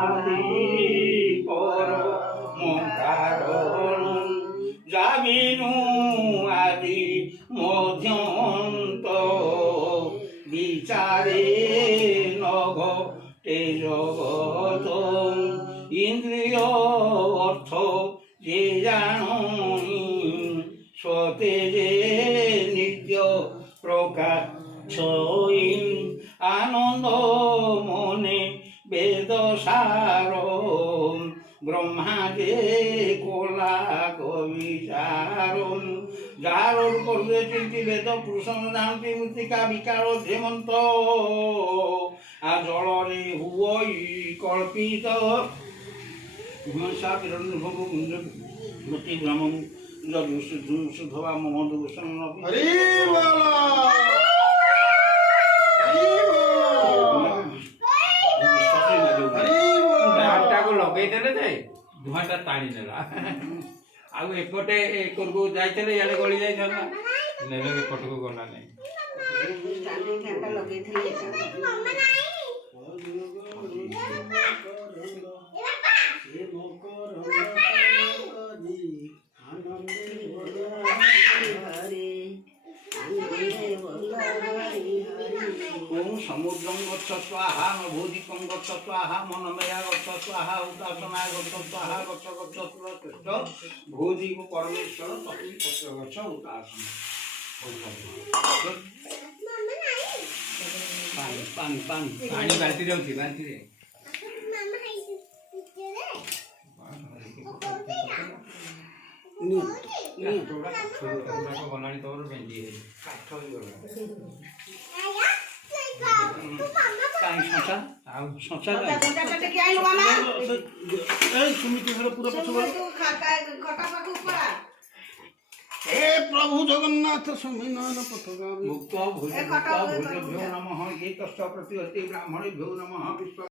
আদি পরম কারণ যাবিনু আদি মধ্যন্ত বিচারে নঘটে জগত ইন্দ্রিয় অর্থ যে জানি সতেজে নিত্য প্রকাশ আনন্দ মনে বেদ সার ব্রহ্মা যে কোলা কবিচার যার করবে চিন্তি বেদ পুরুষম জানতি মৃত্তিকা বিকার ধেমন্ত জলরে হুই কল্পিত হিংসা কিরণ ভোগ মতি ভ্রমণ শুদ্ধবা মহদ ଲଗେଇଦେଲେ ଯେ ଧୂଆଁଟା ଟାଣି ନେଲା ଆଉ ଏପଟେ ଏକରକୁ ଯାଇଥିଲେ ଇଆଡ଼େ ଗଳି ଯାଇଥାନ୍ତା ନେଲେ ଏପଟକୁ ଗଲା ନାହିଁ। ओम समुद्रम गच्छ स्वाहा नभोधिकं गच्छ स्वाहा मनमया गच्छ स्वाहा उदासनाय गच्छ स्वाहा गच्छ गच्छ कृष्ण भोधिक परमेश्वर पति पत्र गच्छ उदासन पानी पानी पानी पानी बाल्टी जाउछि बाल्टी रे बनानी तोर बेंदी है काठ हो गला काई सोचा आउ सोचा के आइलो मामा ए सुमिति घर पूरा पछवा खटा पाखु पड़ा हे प्रभु जगन्नाथ स्वामीनाथ पथगामी मुक्त भूज भ्यो नमः ये तस्य प्रतिहति ब्राह्मणे भ्यो नमः विश्व